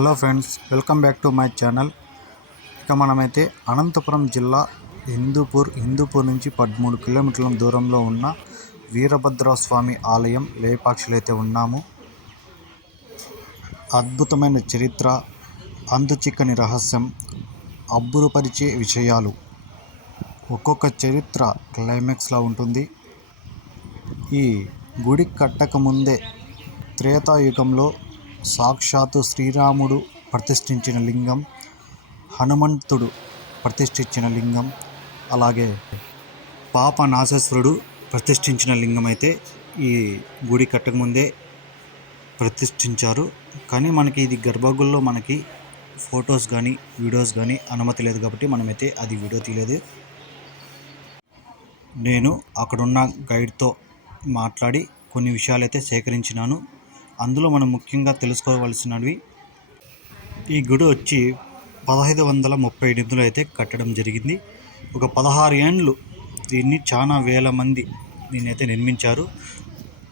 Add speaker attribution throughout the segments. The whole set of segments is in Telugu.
Speaker 1: Hello friends welcome back to my channel. ఇక మనమైతే అనంతపురం జిల్లా హిందూపూర్ హిందూపూర్ నుంచి పదమూడు కిలోమీటర్ల దూరంలో ఉన్న వీరభద్ర స్వామి ఆలయం లేపాక్షిలో అయితే ఉన్నాము. అద్భుతమైన చరిత్ర అందుచిక్కని రహస్యం అబ్బురపరిచే విషయాలు. ఒక్కొక్క చరిత్ర క్లైమాక్స్లా ఉంటుంది. ఈ గుడి కట్టక ముందే త్రేతాయుగంలో సాక్షాత్తు శ్రీరాముడు ప్రతిష్ఠించిన లింగం హనుమంతుడు ప్రతిష్ఠించిన లింగం అలాగే పాపనాశేశ్వరుడు ప్రతిష్ఠించిన లింగం అయితే ఈ గుడి కట్టకముందే ప్రతిష్ఠించారు. కానీ మనకి ఇది గర్భగుల్లో మనకి ఫొటోస్ కానీ వీడియోస్ కానీ అనుమతి లేదు కాబట్టి మనమైతే అది వీడియో తీయలేదు. నేను అక్కడున్న గైడ్తో మాట్లాడి కొన్ని విషయాలు అయితే సేకరించినాను. అందులో మనం ముఖ్యంగా తెలుసుకోవలసినవి ఈ గుడి వచ్చి పదహైదు వందల ముప్పై ఎనిమిదిలో అయితే కట్టడం జరిగింది. ఒక పదహారు ఏండ్లు దీన్ని చాలా వేల మంది దీన్ని అయితే నిర్మించారు.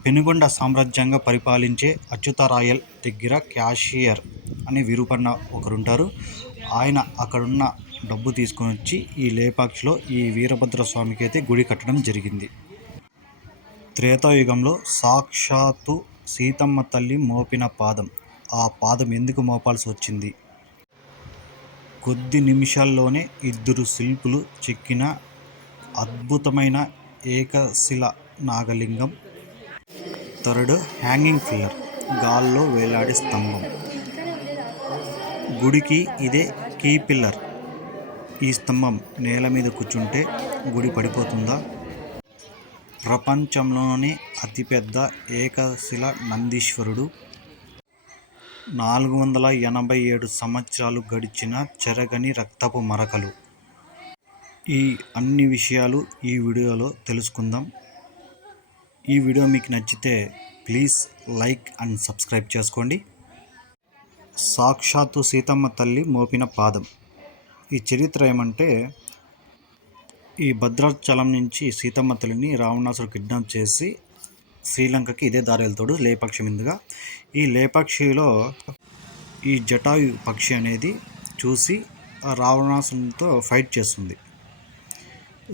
Speaker 1: పెనుగొండ సామ్రాజ్యంగా పరిపాలించే అచ్యుత రాయల్ దగ్గర క్యాషియర్ అనే విరూపన్న ఒకరుంటారు. ఆయన అక్కడున్న డబ్బు తీసుకొని వచ్చి ఈ లేపాక్షిలో ఈ వీరభద్ర స్వామికి అయితే గుడి కట్టడం జరిగింది. త్రేతాయుగంలో సాక్షాత్తు సీతమ్మ తల్లి మోపిన పాదం. ఆ పాదం ఎందుకు మోపాల్సి వచ్చింది? కొద్ది నిమిషాల్లోనే ఇద్దరు శిల్పులు చెక్కిన అద్భుతమైన ఏకశిల నాగలింగం. థర్డ్ హ్యాంగింగ్ ఫిల్లర్ గాల్లో వేలాడే స్తంభం. గుడికి ఇదే కీ పిల్లర్. ఈ స్తంభం నేల మీద కూర్చుంటే గుడి పడిపోతుందా? ప్రపంచంలోనే అతిపెద్ద ఏకశిల నందీశ్వరుడు. నాలుగు వందల ఎనభై ఏడు సంవత్సరాలు గడిచిన చెరగని రక్తపు మరకలు. ఈ అన్ని విషయాలు ఈ వీడియోలో తెలుసుకుందాం. ఈ వీడియో మీకు నచ్చితే ప్లీజ్ లైక్ అండ్ సబ్స్క్రైబ్ చేసుకోండి. సాక్షాత్తు సీతమ్మ తల్లి మోపిన పాదం. ఈ చరిత్ర ఏమంటే ఈ భద్రాచలం నుంచి సీతమ్మ తల్లిని రావణాసుడు కిడ్నాప్ చేసి శ్రీలంకకి ఇదే దారి వెళ్తాడు లేపాక్షి మీదుగా. ఈ లేపాక్షిలో ఈ జటాయు పక్షి అనేది చూసి ఆ రావణాసునితో ఫైట్ చేస్తుంది.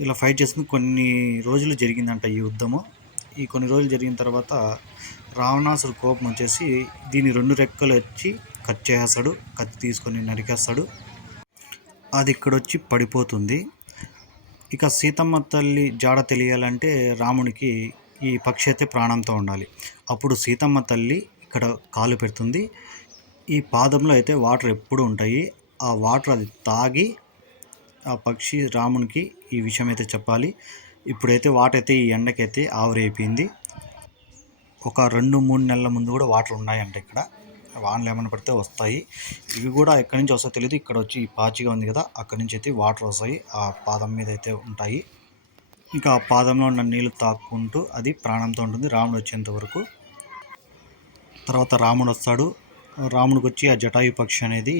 Speaker 1: ఇలా ఫైట్ చేస్తుంది. కొన్ని రోజులు జరిగిందంట ఈ యుద్ధము. ఈ కొన్ని రోజులు జరిగిన తర్వాత రావణాసుడు కోపం వచ్చేసి దీని రెండు రెక్కలు వచ్చి కట్ చేసేస్తాడు కత్తి తీసుకొని నరికేస్తాడు. అది ఇక్కడ వచ్చి పడిపోతుంది. ఇక సీతమ్మ తల్లి జాడ తెలియాలంటే రామునికి ఈ పక్షి అయితే ప్రాణంతో ఉండాలి. అప్పుడు సీతమ్మ తల్లి ఇక్కడ కాలు పెడుతుంది. ఈ పాదంలో అయితే వాటర్ ఎప్పుడు ఉంటాయి. ఆ వాటర్ అది తాగి ఆ పక్షి రామునికి ఈ విషయం అయితే చెప్పాలి. ఇప్పుడైతే వాటర్ అయితే ఈ ఎండకైతే ఆవిరైపోయింది ఒక రెండు మూడు నెలల ముందు కూడా వాటర్ ఉన్నాయంట ఇక్కడ. వానలు ఏమైనా పడితే వస్తాయి. ఇవి కూడా ఎక్కడి నుంచి వస్తాయో తెలియదు ఇక్కడ వచ్చి ఈ పాచిగా ఉంది కదా అక్కడి నుంచి అయితే వాటర్ వస్తాయి. ఆ పాదం మీద అయితే ఉంటాయి. ఇంకా ఆ పాదంలో ఉన్న నీళ్ళు తాక్కుంటూ అది ప్రాణంతో ఉంటుంది. రాముడు వచ్చేంత వరకు. తర్వాత రాముడు వస్తాడు. రాముడికి వచ్చి ఆ జటాయు పక్షి అనేది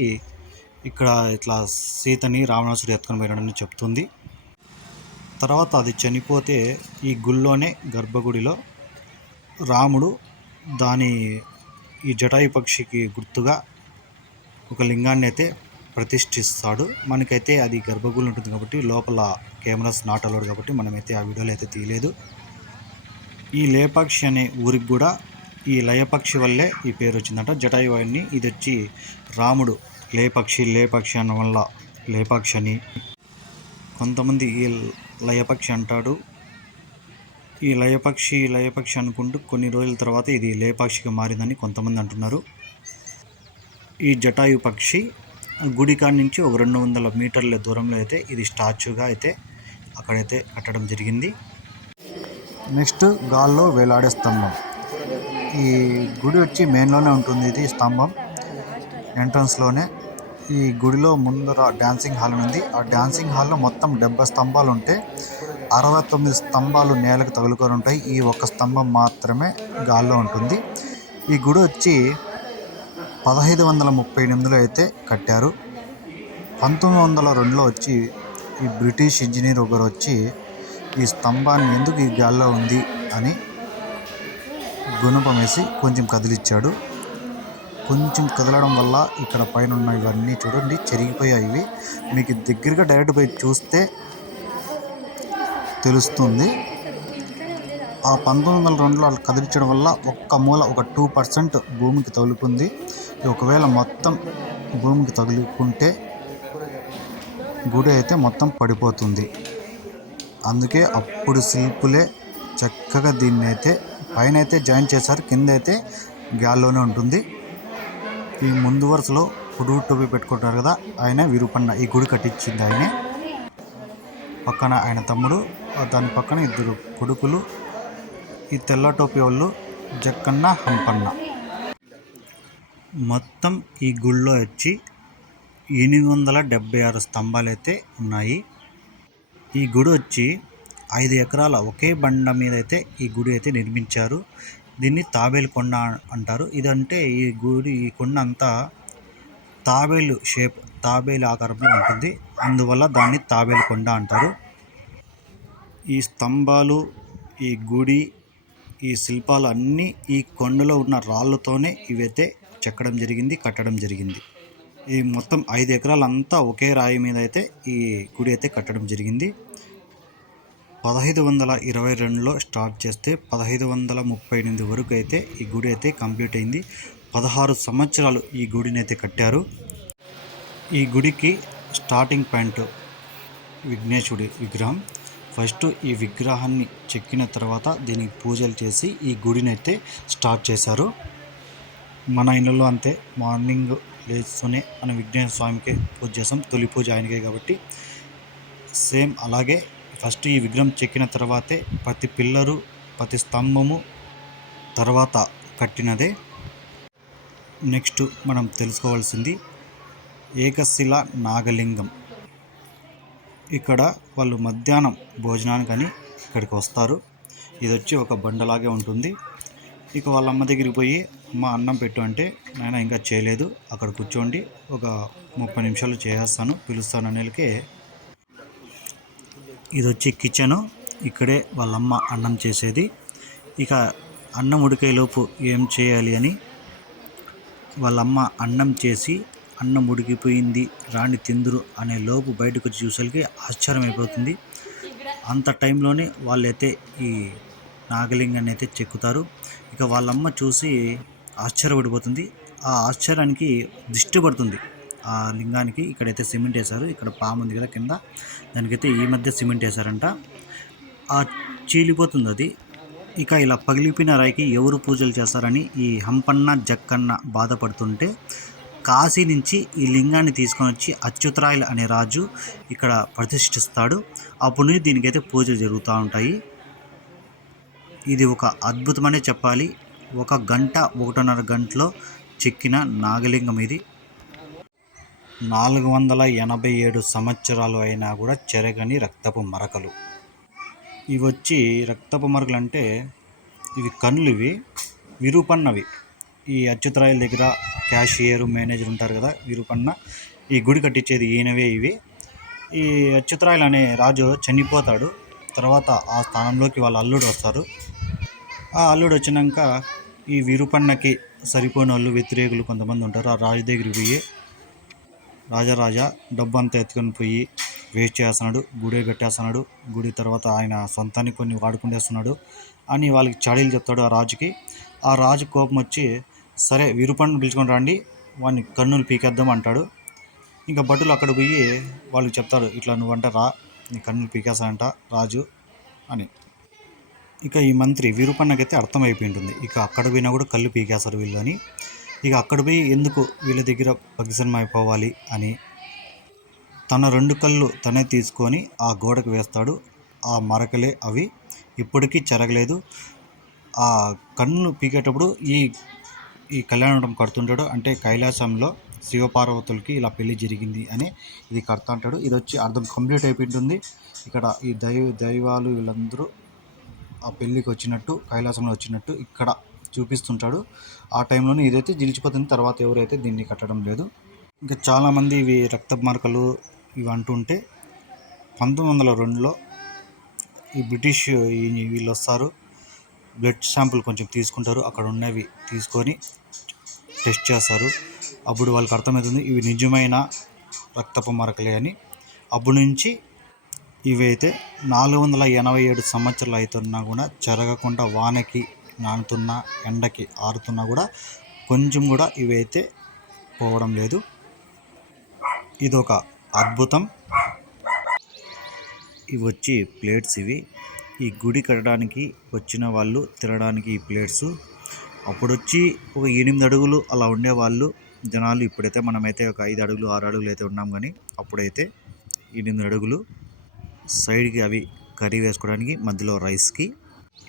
Speaker 1: ఇక్కడ ఇట్లా సీతని రావణాసుడు ఎత్తుకొని పోయినాడని చెప్తుంది. తర్వాత అది చనిపోతే ఈ గుళ్ళోనే గర్భగుడిలో రాముడు దాని ఈ జటాయు పక్షికి గుర్తుగా ఒక లింగాన్ని అయితే ప్రతిష్ఠిస్తాడు. మనకైతే అది గర్భగుడి ఉంటుంది కాబట్టి లోపల కెమెరాస్ నాట్ అలౌడ్ కాబట్టి మనమైతే ఆ వీడియోలో అయితే తీయలేదు. ఈ లేపాక్షి అనే ఊరికి కూడా ఈ లయపక్షి వల్లే ఈ పేరు వచ్చిందంట. జటాయువాడిని ఇది వచ్చి రాముడు లేపక్షి లేపక్షి అన్న వల్ల లేపాక్షి అని కొంతమంది ఈ లయపక్షి అంటాడు. ఈ లయపక్షి లయపక్షి అనుకుంటూ కొన్ని రోజుల తర్వాత ఇది లేపాక్షిగా మారిందని కొంతమంది అంటున్నారు. ఈ జటాయు పక్షి గుడి కాడి నుంచి ఒక రెండు వందల మీటర్ల దూరంలో అయితే ఇది స్టాచ్యూగా అయితే అక్కడైతే కట్టడం జరిగింది. నెక్స్ట్ గాల్లో వేలాడే స్తంభం. ఈ గుడి వచ్చి మెయిన్లోనే ఉంటుంది ఇది స్తంభం. ఎంట్రన్స్లోనే ఈ గుడిలో ముందర డ్యాన్సింగ్ హాల్ ఉంది. ఆ డ్యాన్సింగ్ హాల్లో మొత్తం డెబ్బై స్తంభాలు ఉంటే అరవై తొమ్మిది స్తంభాలు నేలకు తగులుకొని ఉంటాయి. ఈ ఒక్క స్తంభం మాత్రమే గాల్లో ఉంటుంది. ఈ గుడి వచ్చి పదహైదు వందల ముప్పై ఎనిమిదిలో అయితే కట్టారు. పంతొమ్మిది వందల రెండులో వచ్చి ఈ బ్రిటిష్ ఇంజనీర్ ఒకరు వచ్చి ఈ స్తంభాన్ని ఎందుకు ఈ గాల్లో ఉంది అని గుణపం వేసి కొంచెం కదిలిచ్చాడు. కొంచెం కదలడం వల్ల ఇక్కడ పైన ఉన్న ఇవన్నీ చూడండి చెరిగిపోయాయి. ఇవి మీకు దగ్గరగా డైరెక్ట్ పోయి చూస్తే తెలుస్తుంది. ఆ పంతొమ్మిది వందల రెండులో వాళ్ళు కదిలించడం వల్ల ఒక్క మూల ఒక టూ పర్సెంట్ భూమికి తగులుకుంది. ఒకవేళ మొత్తం భూమికి తగులుకుంటే గుడి అయితే మొత్తం పడిపోతుంది. అందుకే అప్పుడు శిల్పులే చక్కగా దీన్ని అయితే పైన అయితే జాయిన్ చేశారు కింద అయితే గాల్లోనే ఉంటుంది. ఈ ముందు వరుసలో పొడుగు టోపీ పెట్టుకుంటారు కదా ఆయన విరూపన్న ఈ గుడి కట్టించింది ఆయనే. పక్కన ఆయన తమ్ముడు దాని పక్కన ఇద్దరు కొడుకులు ఈ తెల్ల టోపీ వాళ్ళు జక్కన్న హంపన్న. మొత్తం ఈ గుళ్ళో వచ్చి ఎనిమిది వందల డెబ్బై ఆరు స్తంభాలు అయితే ఉన్నాయి. ఈ గుడి వచ్చి ఐదు ఎకరాల ఒకే బండ మీద అయితే ఈ గుడి అయితే నిర్మించారు. దీన్ని తాబేలు కొండ అంటారు. ఇదంటే ఈ గుడి ఈ కొండ అంతా తాబేలు షేప్ తాబేలు ఆకారంలో ఉంటుంది. అందువల్ల దాన్ని తాబేలు కొండ అంటారు. ఈ స్తంభాలు ఈ గుడి ఈ శిల్పాలు అన్నీ ఈ కొండలో ఉన్న రాళ్ళతోనే ఇవైతే చెక్కడం జరిగింది కట్టడం జరిగింది. ఈ మొత్తం ఐదు ఎకరాలంతా ఒకే రాయి మీద అయితే ఈ గుడి అయితే కట్టడం జరిగింది. పదహైదు వందల ఇరవై రెండులో స్టార్ట్ చేస్తే పదహైదు వందల ముప్పై ఎనిమిది వరకు అయితే ఈ గుడి అయితే కంప్లీట్ అయింది. పదహారు సంవత్సరాలు ఈ గుడిని అయితే కట్టారు. ఈ గుడికి స్టార్టింగ్ పాయింట్ విఘ్నేశుడి విగ్రహం. ఫస్ట్ ఈ విగ్రహాన్ని చెక్కిన తర్వాత దీనికి పూజలు చేసి ఈ గుడిని అయితే స్టార్ట్ చేశారు. మన ఇళ్ళలో అంతే. మార్నింగ్ లేస్తూనే మనం విఘ్నేశ్వర స్వామికి పూజ చేస్తాం. తొలి పూజ ఆయనకే కాబట్టి. సేమ్ అలాగే ఫస్ట్ ఈ విగ్రహం చెక్కిన తర్వాతే ప్రతి పిల్లరు ప్రతి స్తంభము తర్వాత కట్టినదే. నెక్స్ట్ మనం తెలుసుకోవాల్సింది ఏకశిల నాగలింగం. ఇక్కడ వాళ్ళు మధ్యాహ్నం భోజనానికని ఇక్కడికి వస్తారు. ఇది వచ్చి ఒక బండలాగే ఉంటుంది. ఇక వాళ్ళ అమ్మ దగ్గరికి పోయి అమ్మ అన్నం పెట్టు అంటే నాయన ఇంకా చేయలేదు. అక్కడ కూర్చోండి. ఒక ముప్పై నిమిషాలు చేసేస్తాను పిలుస్తాను అనేకే ఇది వచ్చి కిచెను. ఇక్కడే వాళ్ళమ్మ అన్నం చేసేది. ఇక అన్నం ఉడికేలోపు ఏం చేయాలి అని వాళ్ళమ్మ అన్నం చేసి అన్నం ఉడికిపోయింది రాణి తిందురు అనే లోపు బయటకు వచ్చి చూసేసరికి ఆశ్చర్యం అయిపోతుంది అంత టైంలోనే వాళ్ళైతే ఈ నాగలింగాన్ని అయితే చెక్కుతారు. ఇక వాళ్ళమ్మ చూసి ఆశ్చర్యపడిపోతుంది. ఆ ఆశ్చర్యానికి దిష్టి పడుతుంది. ఆ లింగానికి ఇక్కడైతే సిమెంట్ వేశారు. ఇక్కడ పాము ఉంది కదా కింద. దానికైతే ఈ మధ్య సిమెంట్ వేశారంట. ఆ చీలిపోతుంది అది. ఇక ఇలా పగిలిపోయిన రాయికి ఎవరు పూజలు చేస్తారని ఈ హంపన్న జక్కన్న బాధపడుతుంటే కాశీ నుంచి ఈ లింగాన్ని తీసుకొని వచ్చి అచ్యుతరాయలు అనే రాజు ఇక్కడ ప్రతిష్ఠిస్తాడు. అప్పుడు దీనికైతే పూజలు జరుగుతూ ఉంటాయి. ఇది ఒక అద్భుతమనే చెప్పాలి. ఒక గంట ఒకటిన్నర గంటలో చెక్కిన నాగలింగం ఇది. నాలుగు వందల ఎనభై ఏడు సంవత్సరాలు అయినా కూడా చెరగని రక్తపు మరకలు. ఇవి వచ్చి రక్తపు మరకలు అంటే ఇవి కన్నులు ఇవి విరూపన్నవి. ఈ అచ్యుతరాయల దగ్గర క్యాషియర్ మేనేజర్ ఉంటారు కదా విరూపన్న. ఈ గుడి కట్టించేది ఈయనవే ఇవి. ఈ అచ్యుతరాయలు అనే రాజు చనిపోతాడు. తర్వాత ఆ స్థానంలోకి వాళ్ళ అల్లుడు వస్తారు. ఆ అల్లుడు వచ్చినాక ఈ విరూపన్నకి సరిపోయిన వాళ్ళు వ్యతిరేకులు కొంతమంది ఉంటారు. ఆ రాజు దగ్గరికి పోయి రాజారాజా డబ్బు అంతా ఎత్తుకొని పోయి వేస్ట్ చేస్తున్నాడు గుడి కట్టేస్తున్నాడు గుడి తర్వాత ఆయన సొంతానికి కొన్ని వాడుకుండేస్తున్నాడు అని వాళ్ళకి చాడీలు చెప్తాడు ఆ రాజుకి. ఆ రాజు కోపం వచ్చి సరే విరూపన్న పిలుచుకొని రండి వాడిని కన్నులు పీకేద్దాం అంటాడు. ఇంకా భటులు అక్కడ పోయి వాళ్ళకి చెప్తారు ఇట్లా నువ్వంట రా నీ కన్నులు పీకేస్తానంట రాజు అని. ఇక ఈ మంత్రి విరూపన్నకైతే అర్థమైపోయి ఉంటుంది ఇక అక్కడ పోయినా కూడా కళ్ళు పీకేస్తారు వీళ్ళు అని. ఇక అక్కడ పోయి ఎందుకు వీళ్ళ దగ్గర పగిసనం అయిపోవాలి అని తన రెండు కళ్ళు తనే తీసుకొని ఆ గోడకు వేస్తాడు. ఆ మరకలే అవి. ఇప్పటికీ చెరగలేదు. ఆ కన్ను పీకేటప్పుడు ఈ ఈ కళ్యాణం కడుతుంటాడు. అంటే కైలాసంలో శివపార్వతులకి ఇలా పెళ్ళి జరిగింది అని ఇది కడతా అంటాడు ఇది వచ్చి అర్థం కంప్లీట్ అయిపోయింటుంది. ఇక్కడ ఈ దైవ దైవాలు వీళ్ళందరూ ఆ పెళ్ళికి వచ్చినట్టు కైలాసంలో వచ్చినట్టు ఇక్కడ చూపిస్తుంటాడు. ఆ టైంలోనే ఇదైతే నిలిచిపోతుంది. తర్వాత ఎవరైతే దీన్ని కట్టడం లేదు. ఇంకా చాలామంది ఇవి రక్త మార్కలు ఇవి అంటుంటే పంతొమ్మిది వందల రెండులో ఈ బ్రిటిష్ వీళ్ళు వస్తారు. బ్లడ్ శాంపుల్ కొంచెం తీసుకుంటారు. అక్కడ ఉన్నవి తీసుకొని టెస్ట్ చేస్తారు. అప్పుడు వాళ్ళకి అర్థమవుతుంది ఇవి నిజమైన రక్తపు మరకలే అని. అప్పుడు నుంచి ఇవైతే నాలుగు వందల ఎనభై ఏడు సంవత్సరాలు అవుతున్నా కూడా చెరగకుండా వానకి నానుతున్నా ఎండకి ఆరుతున్నా కూడా కొంచెం కూడా ఇవైతే పోవడం లేదు. ఇదొక అద్భుతం. ఇవి వచ్చి ప్లేట్స్ ఇవి. ఈ గుడి కట్టడానికి వచ్చిన వాళ్ళు తినడానికి ఈ ప్లేట్స్. అప్పుడొచ్చి ఒక ఎనిమిది అడుగులు అలా ఉండేవాళ్ళు. జనాలు ఇప్పుడైతే మనమైతే ఒక ఐదు అడుగులు ఆరు అడుగులు అయితే ఉన్నాం కానీ అప్పుడైతే ఎనిమిది అడుగులు. సైడ్కి అవి కర్రీ వేసుకోవడానికి మధ్యలో రైస్కి.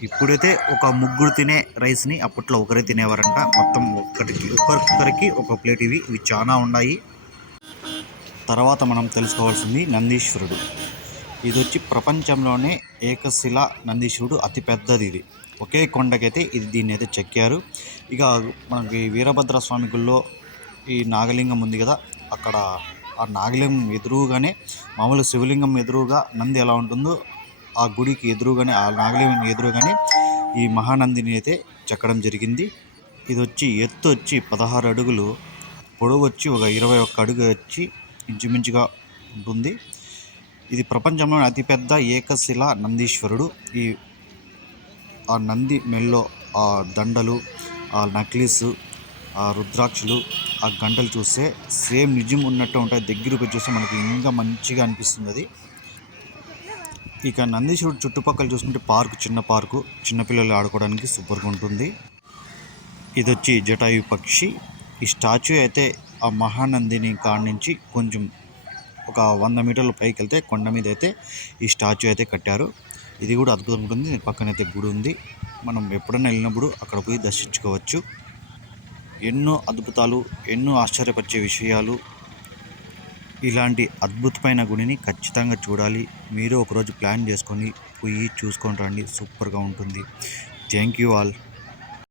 Speaker 1: ఇప్పుడైతే ఒక ముగ్గురు తినే రైస్ని అప్పట్లో ఒకరే తినేవారంట. మొత్తం ఒక్కటికి ఒక్కొక్కరికి ఒక ప్లేట్ ఇవి. ఇవి చాలా ఉన్నాయి. తర్వాత మనం తెలుసుకోవాల్సింది నందీశ్వరుడు. ఇది వచ్చి ప్రపంచంలోనే ఏకశిల నందీశ్వరుడు అతి పెద్దది ఇది. ఒకే కొండకైతే ఇది దీన్ని అయితే చెక్కారు. ఇక మనకి వీరభద్ర స్వామి గుళ్ళో ఈ నాగలింగం ఉంది కదా అక్కడ ఆ నాగలింగం ఎదురుగానే మామూలు శివలింగం ఎదురుగా నంది ఎలా ఉంటుందో ఆ గుడికి ఎదురుగానే ఆ నాగలింగం ఎదురుగానే ఈ మహానందిని అయితే చెక్కడం జరిగింది. ఇది వచ్చి ఎత్తు వచ్చి పదహారు అడుగులు పొడవు వచ్చి ఒక ఇరవై ఒక్క అడుగు వచ్చి ఇంచుమించుగా ఉంటుంది. ఇది ప్రపంచంలోని అతిపెద్ద ఏకశిల నందీశ్వరుడు. ఈ ఆ నంది మెల్లో ఆ దండలు ఆ నక్లీసు ఆ రుద్రాక్షలు ఆ గంటలు చూస్తే సేమ్ నిజం ఉన్నట్టు ఉంటాయి. దగ్గరకు చూస్తే మనకి ఇంకా మంచిగా అనిపిస్తుంది అది ఇక నందీశ్వరుడు చుట్టుపక్కల చూసుకుంటే పార్కు చిన్న పార్కు చిన్నపిల్లలు ఆడుకోవడానికి సూపర్గా ఉంటుంది. ఇది వచ్చి జటాయు పక్షి. ఈ స్టాచ్యూ అయితే ఆ మహానందిని కాడ నుంచి కొంచెం ఒక వంద మీటర్ల పైకి వెళ్తే కొండ మీద అయితే ఈ స్టాచ్యూ అయితే కట్టారు. ఇది కూడా అద్భుతం ఉంటుంది. పక్కన అయితే గుడి ఉంది. మనం ఎప్పుడైనా వెళ్ళినప్పుడు అక్కడ పోయి దర్శించుకోవచ్చు. ఎన్నో అద్భుతాలు ఎన్నో ఆశ్చర్యపరిచే విషయాలు. ఇలాంటి అద్భుతమైన గుడిని ఖచ్చితంగా చూడాలి. మీరు ఒకరోజు ప్లాన్ చేసుకొని పోయి చూసుకొని రండి. సూపర్గా ఉంటుంది. Thank you all.